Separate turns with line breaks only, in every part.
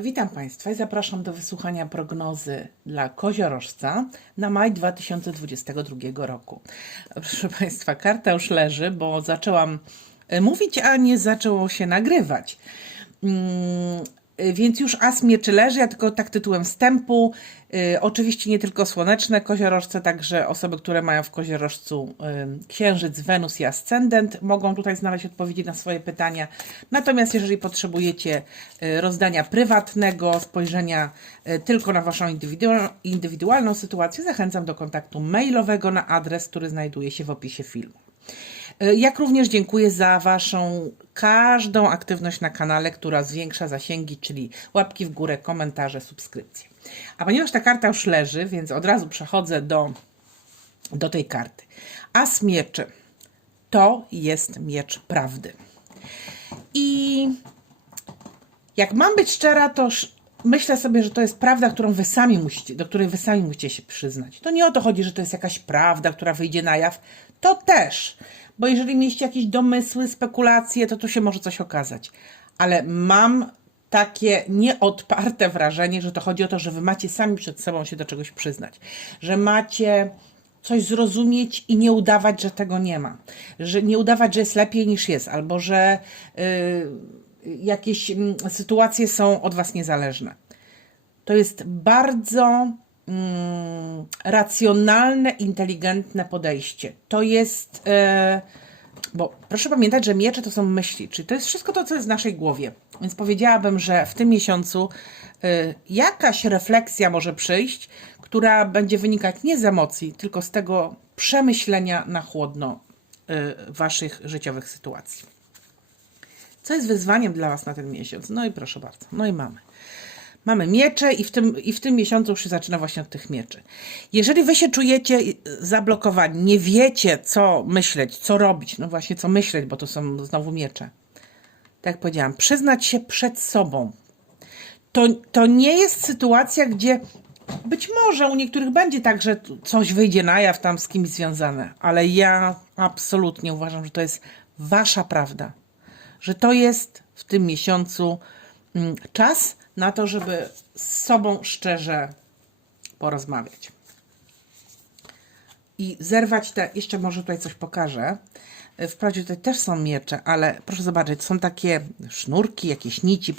Witam Państwa i zapraszam do wysłuchania prognozy dla koziorożca na maj 2022 roku. Proszę Państwa, karta już leży, bo zaczęłam e, mówić, a nie zaczęło się nagrywać. Y, Więc już as mieczy leży, ja tylko tak tytułem wstępu. Y, oczywiście nie tylko słoneczne koziorożce, także osoby, które mają w koziorożcu księżyc, Wenus i ascendent mogą tutaj znaleźć odpowiedzi na swoje pytania. Natomiast jeżeli potrzebujecie y, rozdania prywatnego, spojrzenia tylko na Waszą indywidu- indywidualną sytuację, zachęcam do kontaktu mailowego na adres, który znajduje się w opisie filmu. Y, Jak również dziękuję za Waszą każdą aktywność na kanale, która zwiększa zasięgi, czyli łapki w górę, komentarze, subskrypcje. A ponieważ ta karta już leży, więc od razu przechodzę do, do tej karty. As mieczy to jest miecz prawdy. I jak mam być szczera, to myślę sobie, że to jest prawda, którą wy sami musicie, do której wy sami musicie się przyznać. To nie o to chodzi, że to jest jakaś prawda, która wyjdzie na jaw. To też, bo jeżeli mieliście jakieś domysły, spekulacje, to tu się może coś okazać. Ale mam takie nieodparte wrażenie, że to chodzi o to, że wy macie sami przed sobą się do czegoś przyznać. Że macie coś zrozumieć i nie udawać, że tego nie ma. Że nie udawać, że jest lepiej niż jest, albo że y, jakieś mm, sytuacje są od was niezależne. To jest bardzo mm, racjonalne, inteligentne podejście. To jest. E, bo proszę pamiętać, że miecze to są myśli, czyli to jest wszystko to, co jest w naszej głowie. Więc powiedziałabym, że w tym miesiącu y, jakaś refleksja może przyjść, która będzie wynikać nie z emocji, tylko z tego przemyślenia na chłodno y, waszych życiowych sytuacji. Co jest wyzwaniem dla Was na ten miesiąc? No i proszę bardzo, no i mamy. Mamy miecze i w, tym, i w tym miesiącu już się zaczyna właśnie od tych mieczy. Jeżeli Wy się czujecie zablokowani, nie wiecie co myśleć, co robić, no właśnie co myśleć, bo to są znowu miecze. Tak jak powiedziałam, przyznać się przed sobą. To, to nie jest sytuacja, gdzie być może u niektórych będzie tak, że coś wyjdzie na jaw tam z kimś związane, ale ja absolutnie uważam, że to jest Wasza prawda że to jest w tym miesiącu mm, czas na to, żeby z sobą szczerze porozmawiać. I zerwać te, jeszcze może tutaj coś pokażę. Wprawdzie tutaj też są miecze, ale proszę zobaczyć, są takie sznurki, jakieś nici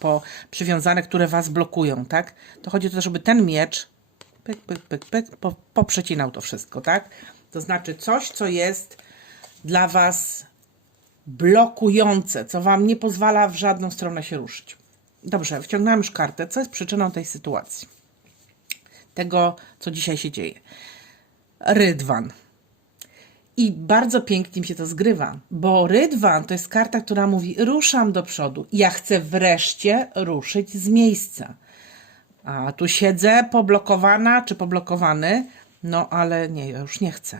po, przywiązane, które was blokują, tak? To chodzi o to, żeby ten miecz pyk, pyk, pyk, pyk, po, poprzecinał to wszystko, tak? To znaczy coś, co jest dla was blokujące, co wam nie pozwala w żadną stronę się ruszyć. Dobrze, wciągnąłem już kartę. Co jest przyczyną tej sytuacji? Tego, co dzisiaj się dzieje. Rydwan. I bardzo pięknie mi się to zgrywa, bo Rydwan to jest karta, która mówi: ruszam do przodu. Ja chcę wreszcie ruszyć z miejsca. A tu siedzę poblokowana czy poblokowany, no ale nie, już nie chcę.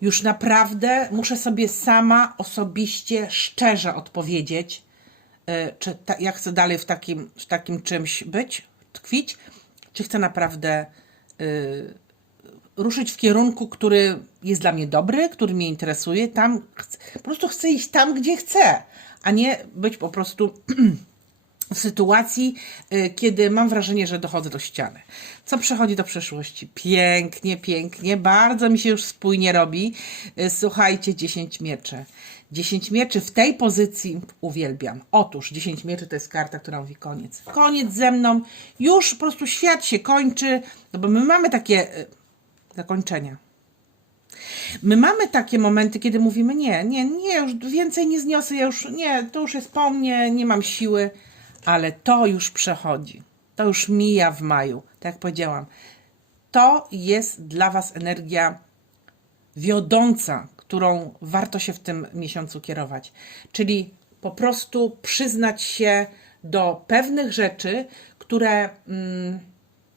Już naprawdę muszę sobie sama osobiście, szczerze odpowiedzieć, czy ta, ja chcę dalej w takim, w takim czymś być, tkwić, czy chcę naprawdę y, ruszyć w kierunku, który jest dla mnie dobry, który mnie interesuje. Tam chcę, po prostu chcę iść tam, gdzie chcę, a nie być po prostu w sytuacji, y, kiedy mam wrażenie, że dochodzę do ściany. Co przechodzi do przeszłości? Pięknie, pięknie, bardzo mi się już spójnie robi. Y, Słuchajcie, 10 mieczy. 10 mieczy w tej pozycji uwielbiam. Otóż 10 mieczy to jest karta, która mówi koniec. Koniec ze mną, już po prostu świat się kończy, no bo my mamy takie y, zakończenia. My mamy takie momenty, kiedy mówimy: Nie, nie, nie, już więcej nie zniosę, ja już nie, to już jest po mnie, nie mam siły, ale to już przechodzi. To już mija w maju, tak jak powiedziałam. To jest dla Was energia wiodąca, którą warto się w tym miesiącu kierować. Czyli po prostu przyznać się do pewnych rzeczy, które mm,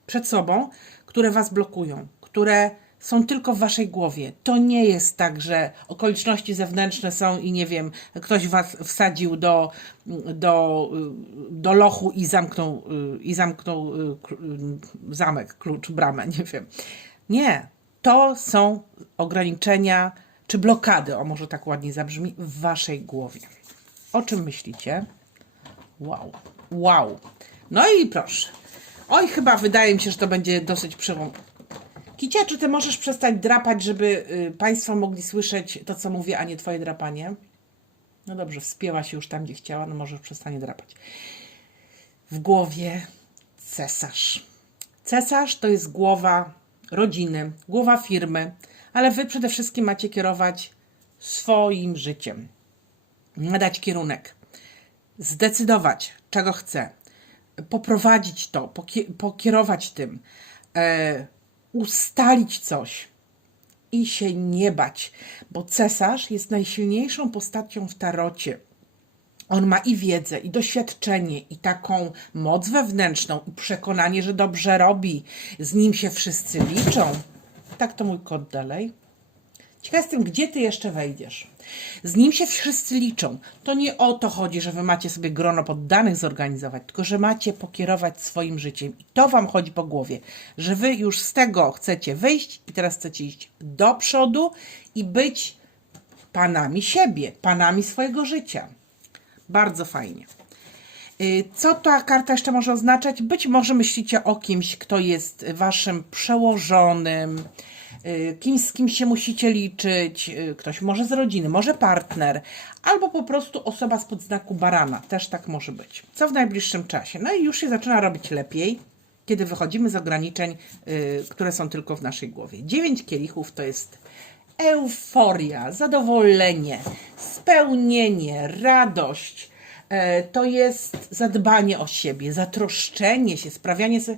przed sobą, które Was blokują, które są tylko w Waszej głowie. To nie jest tak, że okoliczności zewnętrzne są i nie wiem, ktoś Was wsadził do, do, do lochu i zamknął, i zamknął y, y, zamek, klucz, bramę, nie wiem. Nie. To są ograniczenia czy blokady, o może tak ładnie zabrzmi, w Waszej głowie. O czym myślicie? Wow. Wow. No i proszę. Oj, chyba wydaje mi się, że to będzie dosyć przełom. Kicia, czy ty możesz przestać drapać, żeby y, Państwo mogli słyszeć to, co mówię, a nie Twoje drapanie? No dobrze, wspięła się już tam, gdzie chciała, no może przestanie drapać. W głowie cesarz. Cesarz to jest głowa rodziny, głowa firmy, ale Wy przede wszystkim macie kierować swoim życiem. Nadać kierunek, zdecydować, czego chce, poprowadzić to, pokie- pokierować tym, e, ustalić coś i się nie bać, bo cesarz jest najsilniejszą postacią w tarocie. On ma i wiedzę, i doświadczenie, i taką moc wewnętrzną, i przekonanie, że dobrze robi. Z nim się wszyscy liczą. Tak to mój kot dalej. Ciekaw jestem, gdzie ty jeszcze wejdziesz. Z nim się wszyscy liczą. To nie o to chodzi, że wy macie sobie grono poddanych zorganizować, tylko że macie pokierować swoim życiem. I to wam chodzi po głowie, że wy już z tego chcecie wyjść i teraz chcecie iść do przodu i być panami siebie, panami swojego życia. Bardzo fajnie. Y, Co ta karta jeszcze może oznaczać? Być może myślicie o kimś, kto jest waszym przełożonym, y, kimś, z kim się musicie liczyć, y, ktoś może z rodziny, może partner, albo po prostu osoba spod znaku barana. Też tak może być. Co w najbliższym czasie? No i już się zaczyna robić lepiej, kiedy wychodzimy z ograniczeń, które są tylko w naszej głowie. Dziewięć kielichów to jest euforia, zadowolenie, spełnienie, radość. E, To jest zadbanie o siebie, zatroszczenie się, sprawianie sobie.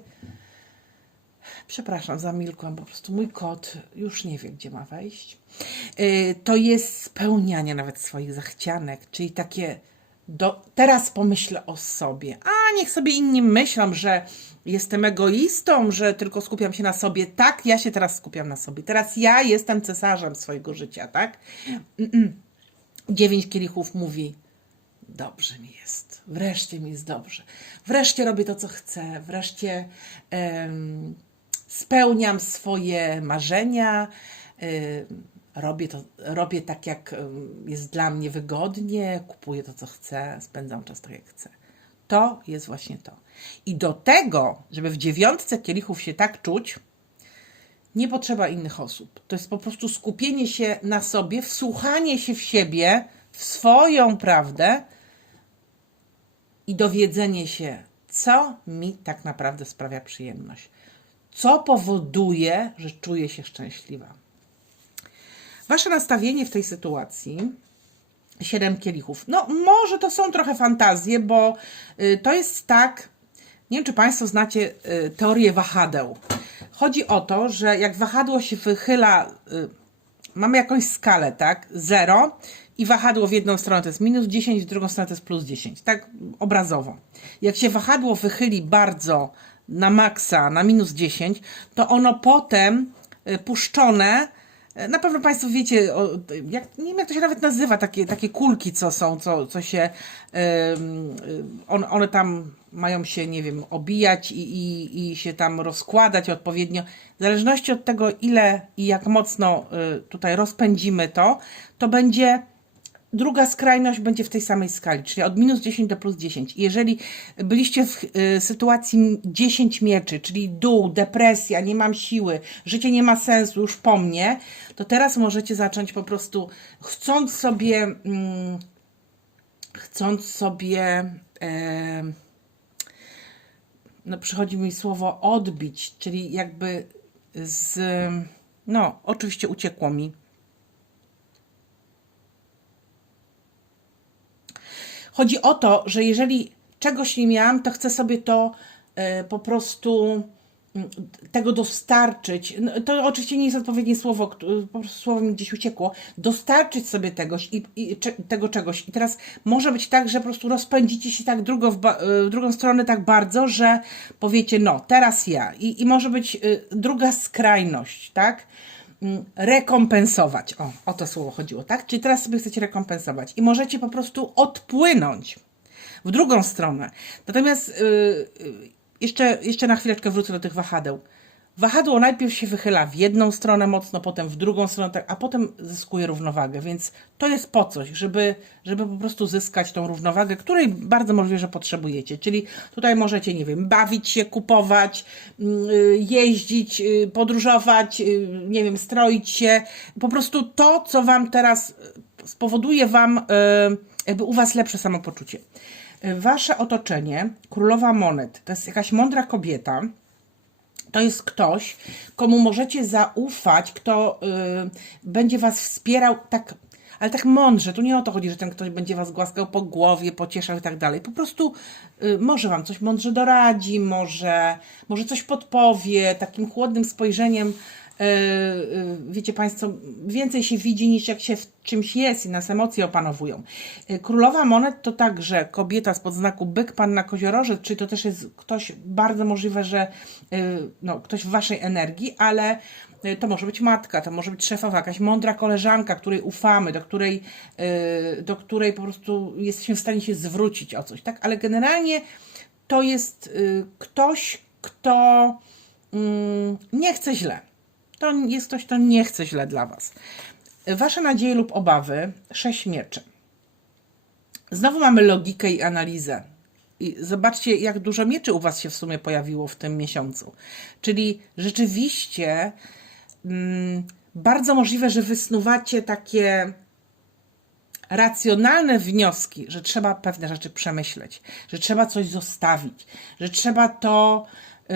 Przepraszam, zamilkłam, po prostu mój kot już nie wie, gdzie ma wejść. E, To jest spełnianie nawet swoich zachcianek, czyli takie. Do, teraz pomyślę o sobie. A niech sobie inni myślą, że jestem egoistą, że tylko skupiam się na sobie. Tak, ja się teraz skupiam na sobie. Teraz ja jestem cesarzem swojego życia, tak? Mm-mm. Dziewięć kielichów mówi: Dobrze mi jest. Wreszcie mi jest dobrze. Wreszcie robię to, co chcę. Wreszcie em, spełniam swoje marzenia. em, robię, to, robię tak, jak jest dla mnie wygodnie. Kupuję to, co chcę. Spędzam czas tak, jak chcę. To jest właśnie to. I do tego, żeby w dziewiątce kielichów się tak czuć, nie potrzeba innych osób. To jest po prostu skupienie się na sobie, wsłuchanie się w siebie, w swoją prawdę i dowiedzenie się, co mi tak naprawdę sprawia przyjemność. Co powoduje, że czuję się szczęśliwa. Wasze nastawienie w tej sytuacji Siedem kielichów. No, może to są trochę fantazje, bo y, to jest tak. Nie wiem, czy Państwo znacie y, teorię wahadeł. Chodzi o to, że jak wahadło się wychyla, y, mamy jakąś skalę, tak? Zero i wahadło w jedną stronę to jest minus 10, w drugą stronę to jest plus 10. Tak obrazowo. Jak się wahadło wychyli bardzo na maksa, na minus 10, to ono potem y, puszczone E, Na pewno Państwo wiecie, jak, nie wiem jak to się nawet nazywa, takie, takie kulki, co są, co, co się, em, on, one tam mają się, nie wiem, obijać i, i, i się tam rozkładać odpowiednio. W zależności od tego, ile i jak mocno tutaj rozpędzimy to, to będzie druga skrajność będzie w tej samej skali, czyli od minus 10 do plus 10. I Jeżeli byliście w y, sytuacji 10 mieczy, czyli dół, depresja, nie mam siły, życie nie ma sensu już po mnie, to teraz możecie zacząć po prostu chcąc sobie, mm, chcąc sobie, e, no przychodzi mi słowo odbić, czyli jakby z, no oczywiście uciekło mi, Chodzi o to, że jeżeli czegoś nie miałam, to chcę sobie to e, po prostu mm, tego dostarczyć. No, to oczywiście nie jest odpowiednie słowo, po prostu słowo mi gdzieś uciekło. Dostarczyć sobie tegoś i, i cze- tego czegoś. I teraz może być tak, że po prostu rozpędzicie się tak drugą, w, e, w drugą stronę tak bardzo, że powiecie, no teraz ja. I, i może być e, druga skrajność, tak? Mm, rekompensować. O, o to słowo chodziło, tak? Czyli teraz sobie chcecie rekompensować i możecie po prostu odpłynąć w drugą stronę. Natomiast yy, jeszcze, jeszcze na chwileczkę wrócę do tych wahadeł. Wahadło najpierw się wychyla w jedną stronę mocno, potem w drugą stronę, tak, a potem zyskuje równowagę, więc to jest po coś, żeby, żeby po prostu zyskać tą równowagę, której bardzo możliwe, że potrzebujecie. Czyli tutaj możecie, nie wiem, bawić się, kupować, mm, y, jeździć, y, podróżować, y, nie wiem, stroić się. Po prostu to, co Wam teraz spowoduje Wam jakby u Was lepsze samopoczucie. Wasze otoczenie, królowa monet, to jest jakaś mądra kobieta, to jest ktoś, komu możecie zaufać, kto y, będzie was wspierał tak, ale tak mądrze. Tu nie o to chodzi, że ten ktoś będzie was głaskał po głowie, pocieszał i tak dalej. Po prostu y, może wam coś mądrze doradzi, może, może coś podpowie, takim chłodnym spojrzeniem. Y, y, Wiecie Państwo, więcej się widzi niż jak się w czymś jest i nas emocje opanowują. Y, Królowa Monet to także kobieta spod znaku byk, panna koziorożec, czyli to też jest ktoś, bardzo możliwe, że no, ktoś w waszej energii, ale to może być matka, to może być szefowa, jakaś mądra koleżanka, której ufamy, do której, do której po prostu jesteśmy w stanie się zwrócić o coś, tak? Ale generalnie to jest ktoś, kto mm, nie chce źle. To jest ktoś, kto nie chce źle dla was. Wasze nadzieje lub obawy, sześć mieczy. Znowu mamy logikę i analizę. I zobaczcie, jak dużo mieczy u Was się w sumie pojawiło w tym miesiącu. Czyli rzeczywiście mm, bardzo możliwe, że wysnuwacie takie racjonalne wnioski, że trzeba pewne rzeczy przemyśleć, że trzeba coś zostawić, że trzeba to yy,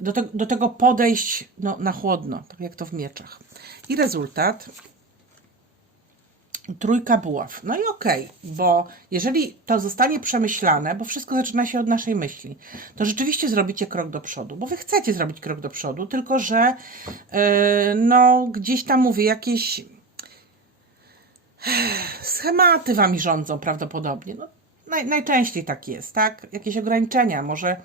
do, te, do tego podejść no, na chłodno, tak jak to w mieczach. I rezultat Trójka buław. No i okej, bo jeżeli to zostanie przemyślane, bo wszystko zaczyna się od naszej myśli, to rzeczywiście zrobicie krok do przodu, bo wy chcecie zrobić krok do przodu, tylko że yy, no gdzieś tam mówię, jakieś schematy wami rządzą prawdopodobnie. No, naj, najczęściej tak jest, tak? Jakieś ograniczenia, może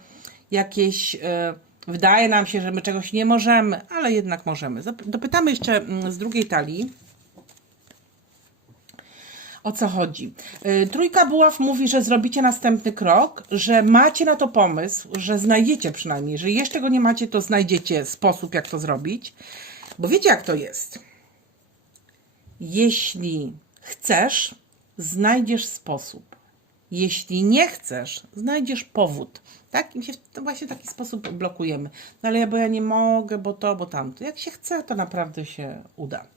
jakieś. e, wydaje nam się, że my czegoś nie możemy, ale jednak możemy. Dopytamy jeszcze mm, z drugiej talii. O co chodzi? Y, Trójka Buław mówi, że zrobicie następny krok, że macie na to pomysł, że znajdziecie przynajmniej, że jeszcze go nie macie, to znajdziecie sposób, jak to zrobić. Bo wiecie, jak to jest. Jeśli chcesz, znajdziesz sposób. Jeśli nie chcesz, znajdziesz powód. Tak? I się w właśnie taki sposób blokujemy. No ale ja, bo ja nie mogę, bo to, bo tamto. Jak się chce, to naprawdę się uda.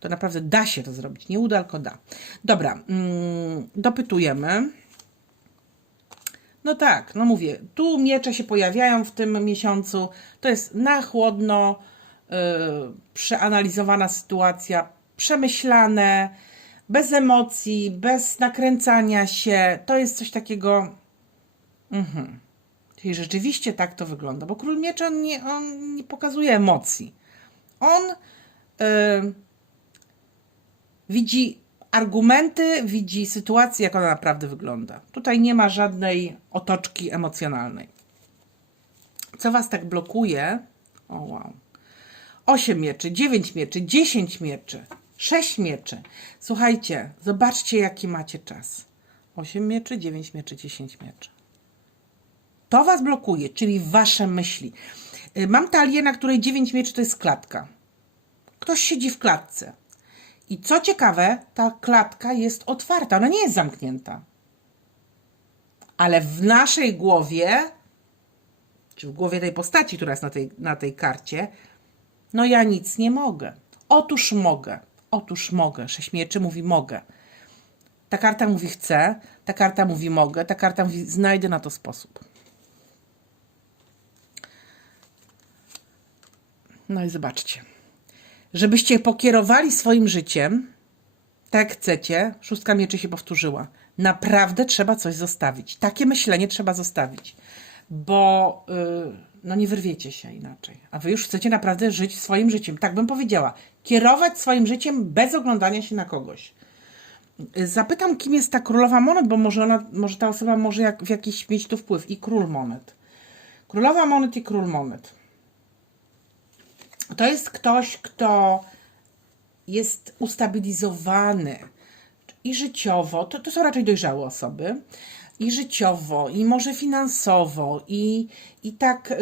To naprawdę da się to zrobić. Nie uda, tylko da. Dobra, mm, dopytujemy. No tak, no mówię, tu miecze się pojawiają w tym miesiącu. To jest na chłodno yy, przeanalizowana sytuacja, przemyślane, bez emocji, bez nakręcania się. To jest coś takiego. Mhm. Czyli rzeczywiście tak to wygląda, bo król mieczy on nie, on nie pokazuje emocji. On yy, widzi argumenty, widzi sytuację, jak ona naprawdę wygląda. Tutaj nie ma żadnej otoczki emocjonalnej. Co was tak blokuje? O wow. 8 mieczy, 9 mieczy, 10 mieczy, 6 mieczy. Słuchajcie, zobaczcie, jaki macie czas. 8 mieczy, 9 mieczy, 10 mieczy. To was blokuje, czyli wasze myśli. Y, Mam talię, na której 9 mieczy to jest klatka. Ktoś siedzi w klatce. I co ciekawe, ta klatka jest otwarta, ona nie jest zamknięta. Ale w naszej głowie, czy w głowie tej postaci, która jest na tej, na tej karcie, no ja nic nie mogę. Otóż mogę. Otóż mogę. Sześć mieczy mówi mogę. Ta karta mówi chcę, ta karta mówi mogę, ta karta mówi znajdę na to sposób. No i zobaczcie. Żebyście pokierowali swoim życiem, tak chcecie, szóstka mieczy się powtórzyła. Naprawdę trzeba coś zostawić. Takie myślenie trzeba zostawić, bo yy, no nie wyrwiecie się inaczej. A wy już chcecie naprawdę żyć swoim życiem. Tak bym powiedziała. Kierować swoim życiem bez oglądania się na kogoś. Zapytam, kim jest ta królowa monet, bo może, ona, może ta osoba może jak, w jakiś mieć tu wpływ. I król monet. Królowa monet i król monet. To jest ktoś, kto jest ustabilizowany i życiowo, to, to są raczej dojrzałe osoby, i życiowo, i może finansowo, i, i tak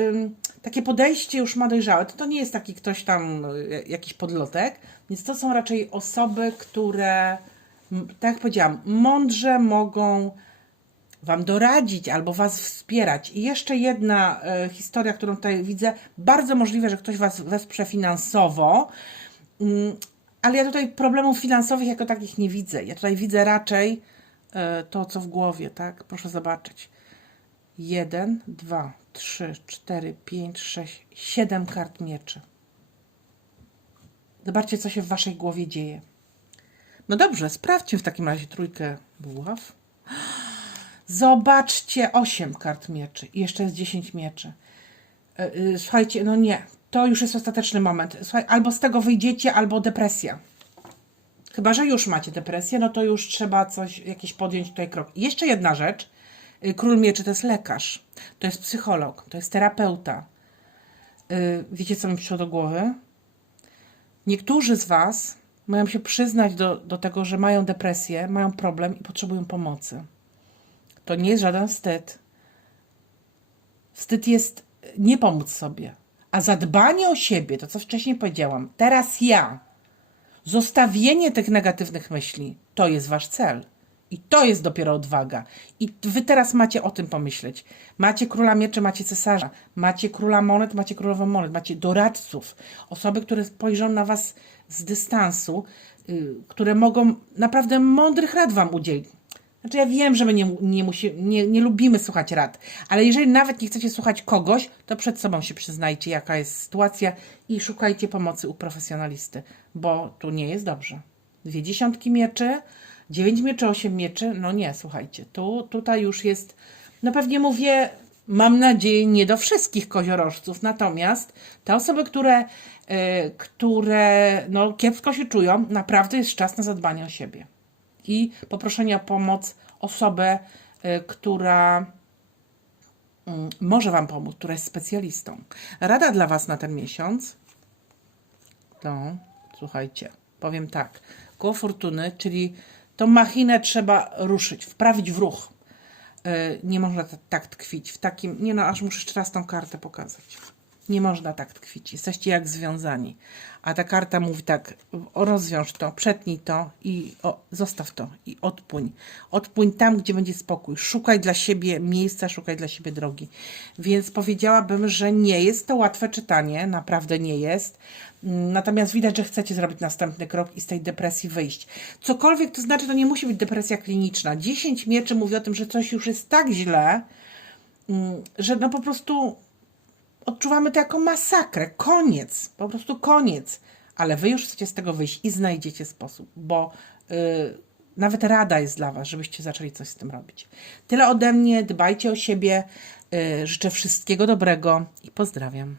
takie podejście już ma dojrzałe. To, to nie jest taki ktoś tam, y, jakiś podlotek, więc to są raczej osoby, które, tak jak powiedziałam, mądrze mogą Wam doradzić albo Was wspierać. I jeszcze jedna e, historia, którą tutaj widzę. Bardzo możliwe, że ktoś Was wesprze finansowo, mm, ale ja tutaj problemów finansowych jako takich nie widzę. Ja tutaj widzę raczej e, to, co w głowie, tak? Proszę zobaczyć. Jeden, dwa, trzy, cztery, pięć, sześć, siedem kart mieczy. Zobaczcie, co się w Waszej głowie dzieje. No dobrze, sprawdźmy w takim razie trójkę buław. Zobaczcie, 8 kart mieczy i jeszcze jest 10 mieczy. E, y, Słuchajcie, no nie, to już jest ostateczny moment. Słuchaj, albo z tego wyjdziecie, albo depresja. Chyba, że już macie depresję, no to już trzeba coś, jakiś podjąć tutaj krok. Jeszcze jedna rzecz. Y, Król mieczy to jest lekarz, to jest psycholog, to jest terapeuta. Y, Wiecie, co mi przyszło do głowy? Niektórzy z Was mają się przyznać do, do tego, że mają depresję, mają problem i potrzebują pomocy. To nie jest żaden wstyd. Wstyd jest nie pomóc sobie, a zadbanie o siebie, to co wcześniej powiedziałam, teraz ja, zostawienie tych negatywnych myśli, to jest wasz cel. I to jest dopiero odwaga. I wy teraz macie o tym pomyśleć. Macie króla mieczy, macie cesarza, macie króla monet, macie królową monet, macie doradców, osoby, które spojrzą na was z dystansu, y, które mogą naprawdę mądrych rad wam udzielić. Znaczy ja wiem, że my nie, nie, musi, nie, nie lubimy słuchać rad, ale jeżeli nawet nie chcecie słuchać kogoś, to przed sobą się przyznajcie, jaka jest sytuacja i szukajcie pomocy u profesjonalisty, bo tu nie jest dobrze. Dwie dziesiątki mieczy, dziewięć mieczy, osiem mieczy, no nie, słuchajcie, tu, tutaj już jest, no pewnie mówię, mam nadzieję, nie do wszystkich koziorożców, natomiast te osoby, które, e, które no, kiepsko się czują, naprawdę jest czas na zadbanie o siebie i poproszenie o pomoc osobę, y, która mm, może Wam pomóc, która jest specjalistą. Rada dla Was na ten miesiąc. No, słuchajcie, powiem tak. Koło fortuny, czyli tą machinę trzeba ruszyć, wprawić w ruch. Y, Nie można t- tak tkwić w takim. Nie no, aż muszę jeszcze raz tą kartę pokazać. Nie można tak tkwić. Jesteście jak związani. A ta karta mówi tak: rozwiąż to, przetnij to i o, zostaw to i odpłyń. Odpłyń tam, gdzie będzie spokój. Szukaj dla siebie miejsca, szukaj dla siebie drogi. Więc powiedziałabym, że nie jest to łatwe czytanie, naprawdę nie jest. Natomiast widać, że chcecie zrobić następny krok i z tej depresji wyjść. Cokolwiek to znaczy, to nie musi być depresja kliniczna. 10 mieczy mówi o tym, że coś już jest tak źle, mm, że no po prostu odczuwamy to jako masakrę, koniec, po prostu koniec. Ale wy już chcecie z tego wyjść i znajdziecie sposób, bo y, nawet rada jest dla was, żebyście zaczęli coś z tym robić. Tyle ode mnie, dbajcie o siebie, y, życzę wszystkiego dobrego i pozdrawiam.